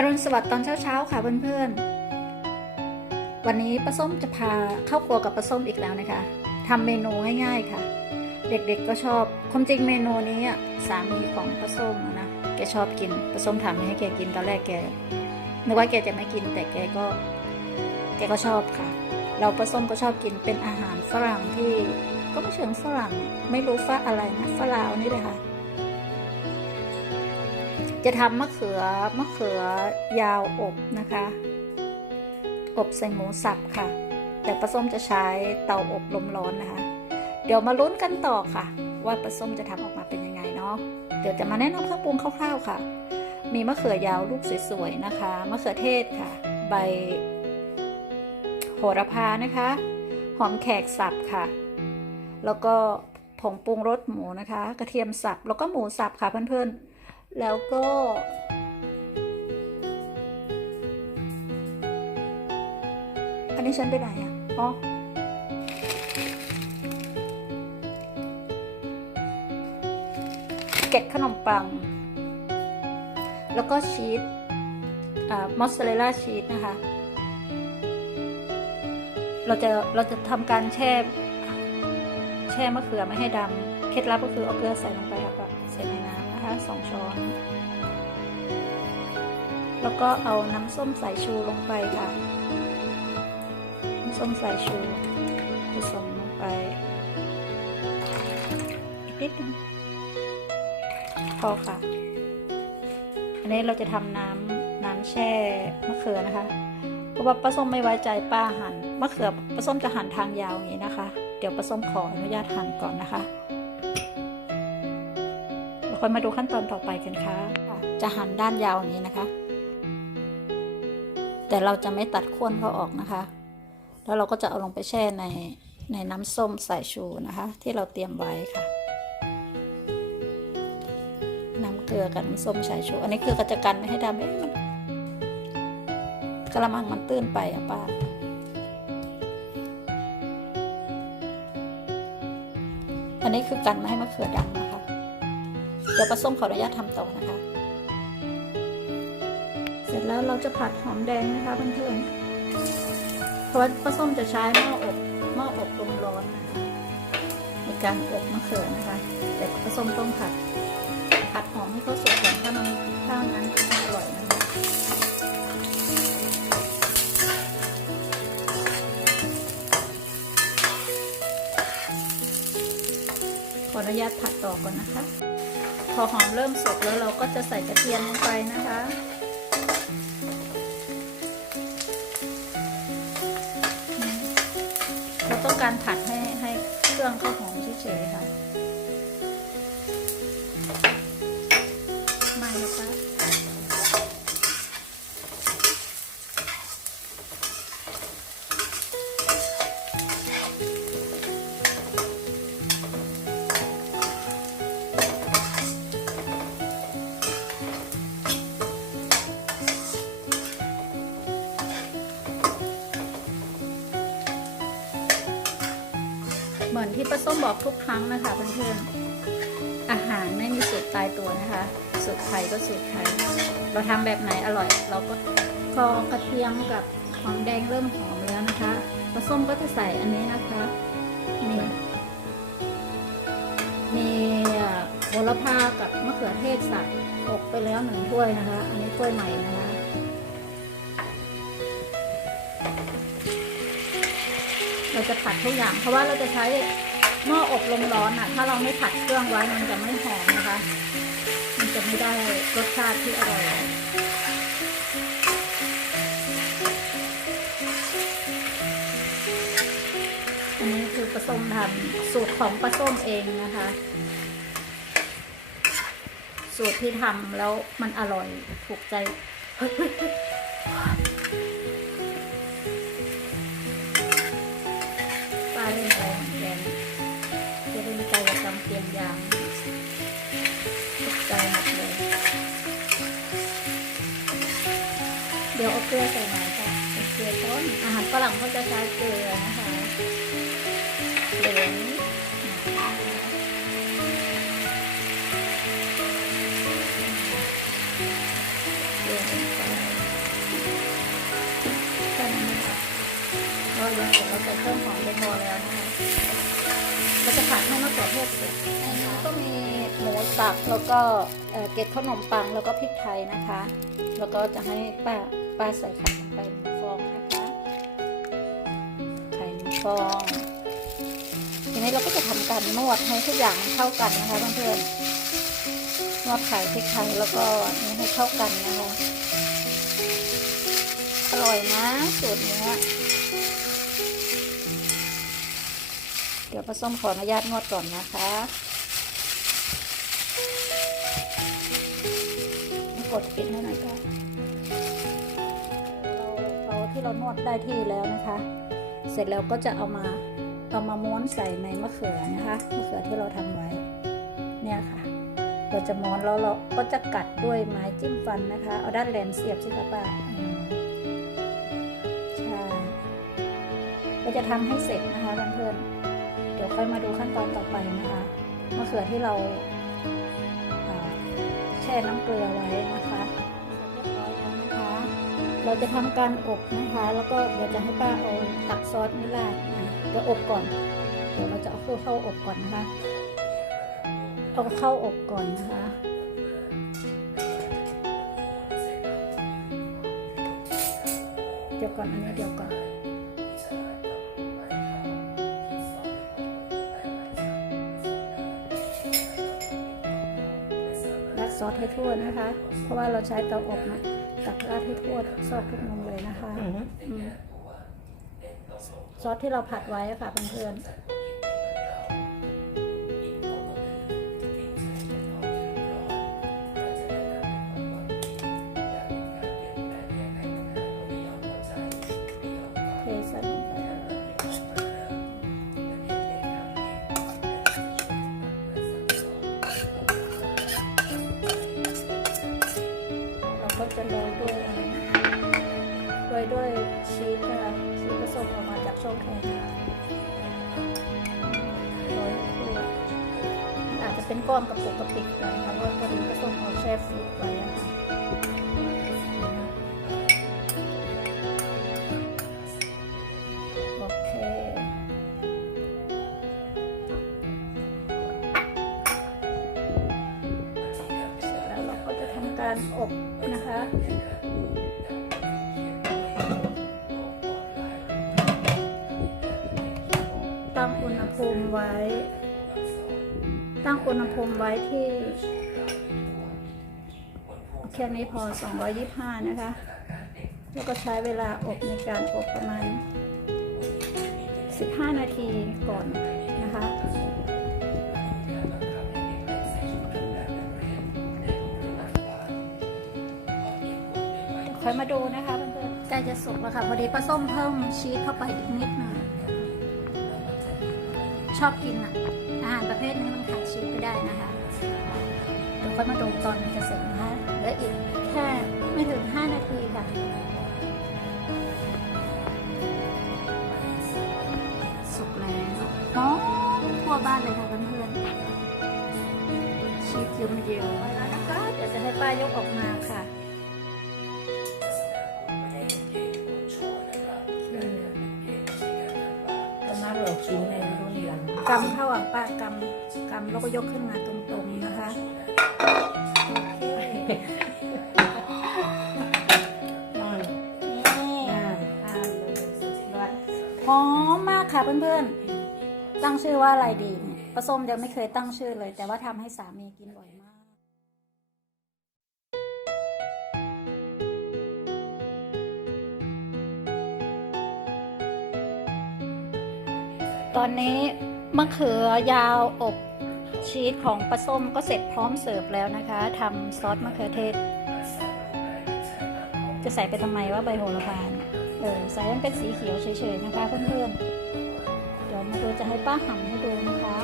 อรุณสวัสดิ์ตอนเช้าๆค่ะเพื่อนๆ วันนี้ป้าส้มจะพาเข้าครัวกับป้าส้มอีกแล้วนะคะทำเมนูง่ายๆค่ะ เด็กๆก็ชอบความจริงเมนูนี้อะสามีของป้าส้มนะแกชอบกินป้าส้มทำให้แกกินตอนแรกแกนึกว่าแกจะไม่กินแต่แกก็แกก็ชอบค่ะ เราป้าส้มก็ชอบกินเป็นอาหารฝรั่งที่ก็ไม่เชิงฝรั่ง ไม่รู้ฝรั่งอะไรนะฝรั่งนี่เลยค่ะ จะทำมะเขือมะเขือยาวอบนะคะ อบใส่หมูสับค่ะ แต่ปลาส้มจะใช้เตาอบลมร้อนนะคะ เดี๋ยวมาลุ้นกันต่อค่ะ ว่าปลาส้มจะทำออกมาเป็นยังไงเนาะเดี๋ยวจะมาแนะนำเครื่องปรุงคร่าวๆค่ะ มีมะเขือยาวลูกสวยๆนะคะมะเขือเทศค่ะ ใบ โหระพานะคะ หอมแขกสับค่ะ แล้วก็ผงปรุงรสหมูนะคะ กระเทียมสับแล้วก็หมูสับค่ะเพื่อนๆ แล้วก็ อันนี้ฉันไปไหนอะอ๋อเกล็ดขนมปัง แล้วก็ชีสอ่ามอสซาเรลล่าชีสนะคะ เราจะเราจะทำการแช่ แช่มะเขือไม่ให้ดำ เคล็ดลับก็คือเอาเกลือใส่ลงไป สองช้อน แล้วก็เอาน้ำส้มสายชูลงไปค่ะ น้ำส้มสายชูผสมลงไปอีกนิดนึงพอค่ะ อันนี้เราจะทำน้ำน้ำแช่มะเขือนะคะ เพราะว่าป้าส้มไม่ไว้ใจป้าหั่นมะเขือป้าส้มจะหั่นทางยาวอย่างนี้นะคะ เดี๋ยวป้าส้มขออนุญาตหั่นก่อนนะคะ ค่อยมาดูขั้นตอนต่อไปกันค่ะ จะหั่นด้านยาวอย่างนี้นะคะ แต่เราจะไม่ตัดข้นเขาออกนะคะ แล้วเราก็จะเอาลงไปแช่ในในน้ำส้มสายชูนะคะ ที่เราเตรียมไว้ค่ะ น้ำเกลือกับน้ำส้มสายชู อันนี้คือก็จะกันไม่ให้ดำเอ๊ะมันกระมังมันตื้นไปอะป้าอันนี้คือกันไม่ให้มะเขือดำนะ ดี๋ยวปลาส้มขออนุญาตทำต่อนะคะ เสร็จแล้วเราจะผัดหอมแดงนะคะเพื่อนๆเพราะว่าปลาส้มจะใช้หม้ออบหม้ออบลมร้อนนะคะในการอบมะเขือนะคะ แต่ปลาส้มต้องผัด ผัดหอมให้เขาสุกก่อนถ้ามันถ้านั้นจะอร่อยนะคะขออนุญาตผัดต่อก่อนนะคะ อหอมเริ่มสุกแล้วเราก็จะใส่กระเทียมลงไปนะคะ เราต้องการผัดให้ให้เครื่องเขาหอมเฉยๆค่ะ มือนที่ป้าส้มบอกทุกครั้งนะคะเพื่อนๆ อาหารไม่มีสูตรตายตัวนะคะ สูตรไทยก็สูตรไทย เราทำแบบไหนอร่อย เราก็พอกระเทียมกับหอมแดงเริ่มหอมแล้วนะคะป้าส้มก็จะใส่อันนี้นะคะนี่มีโหระพากับมะเขือเทศสับอบไปแล้วหนึ่งถ้วยนะคะ อันนี้ถ้วยใหม่นะคะ เราจะผัดทุกอย่าง เพราะว่าเราจะใช้หม้ออบลมร้อนอะ ถ้าเราไม่ผัดเครื่องไว้มันจะไม่หอมนะคะ มันจะไม่ได้รสชาติที่อร่อยอันนี้คือปลาส้มทำสูตรของปลาส้มเองนะคะ สูตรที่ทำแล้วมันอร่อยถูกใจเฮ้ย หลังเขาจะใช้เกลือนะคะเหลืองเราเสร็จเราใส่เครื่องหอมไปพอแล้วนะคะเราจะผัดให้มะเขือเทศเสร็จนะคก็มีหมูสับแล้วก็เกล็ดขนมปังแล้วก็พริกไทยนะคะ แล้วก็จะให้ปลาป้าใส่ไข่ลงไป ฟอง ทีนี้เราก็จะทำการนวดให้ทุกอย่างเข้ากันนะคะเพื่อนๆนวดไข่พริกไทยแล้วก็นี่ให้เข้ากันนะคะอร่อยนะสูตรนี้เดี๋ยวผสมขออนุญาตนวดก่อนนะคะกดปิดให้หน่อยค่ะเราเราที่เรานวดได้ที่แล้วนะคะ ร็จแล้วก็จะเอามาเอามาม้วนใส่ในมะเขือนะคะมะเขือที่เราทำไว้เนี่ยค่ะ เราจะม้วนแล้วเราก็จะกัดด้วยไม้จิ้มฟันนะคะ เอาด้านแหลมเสียบสิคะป้าใช่เราจะทำให้เสร็จนะคะเพื่อนๆเดี๋ยวค่อยมาดูขั้นตอนต่อไปนะคะมะเขือที่เราแช่น้ำเกลือไว้นะคะ เราจะทำการอบนะคะ แล้วก็เดี๋ยวจะให้ป้าเอาตักซอสนี่ราดนะเดี๋ยวอบก่อน เดี๋ยวเราจะเอาเข้าเข้าอบก่อนนะคะเอาเข้าอบก่อนนะคะเดี๋ยวก่อนอันนี้เดี๋ยวก่อนราดซอสให้ทั่วนะคะ เพราะว่าเราใช้เตาอบนะ ตักราดให้ทั่วทุกซอกทุกมุมเลยนะคะอืมซอสที่เราผัดไว้อะค่ะเพื่อนๆ โรยด้วยโรยด้วยชีสนะคะชีสผสมออกมาจากช่องแข็งโรยทั่วอาจจะเป็นก้อนกระปุกกระปิกหน่อยนะคะเพราะว่าพอดีผสมเอาแช่ฟรีซไว้ค่ะโอเคเสร็จแล้วเราก็จะทำการอบ นะคะ ตั้งอุณหภูมิไว้ ตั้งอุณหภูมิไว้ที่ แค่นี้พอ 225 นะคะ แล้วก็ใช้เวลาอบในการอบประมาณ 15 นาทีก่อน ค่อยมาดูนะคะเพื่อนๆใกล้จะสุกแล้วค่ะพอดีปลาส้มเพิ่มชีสเข้าไปอีกนิดหนึ่งชอบกินอะอาหารประเภทนี้มันขาดชีสไม่ได้นะคะเดี๋ยวค่อยมาดูตอนจะเสร็จนะคะเหลืออีกแค่ไม่ถึง 5 นาทีค่ะสุกแล้วหอมทั่วบ้านเลยค่ะเพื่อนๆชีสเยิ้มๆแล้วนะคะเดี๋ยวจะให้ป้ายกออกมาค่ะ กำเท่าอะป้ากำกำแล้วก็ยกขึ้นมาตรงๆนะคะอ่อเลยสุดยอดหอมมากค่ะเพื่อนๆ ตั้งชื่อว่าอะไรดีเนี่ยปลาส้มยังไม่เคยตั้งชื่อเลย แต่ว่าทำให้สามีกินบ่อยมากตอนนี้ มะเขือยาวอบชีสของปลาส้มก็เสร็จพร้อมเสิร์ฟแล้วนะคะทำซอสมะเขือเทศ จะใส่ไปทำไมว่าใบโหระพาเนี่ยเออใส่ให้มันเป็นสีเขียวเฉยๆนะคะเพื่อนๆ เดี๋ยวมาดูจะให้ป้าหั่นให้ดูนะคะ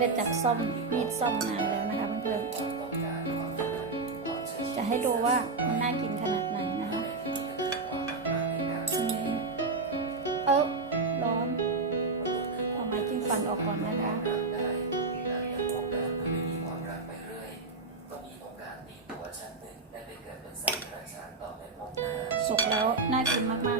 ได้จับซ่อมมีดซ่อมนานแล้วนะคะเพื่อนๆให้ดูว่ามันน่ากินขนาดไหนนะคะเออร้อนเอาไม้จิ้มฟันออกก่อนนะคะสุกแล้วน่ากินมากมหมูก็สุกแล้วค่ะเพื่อนๆ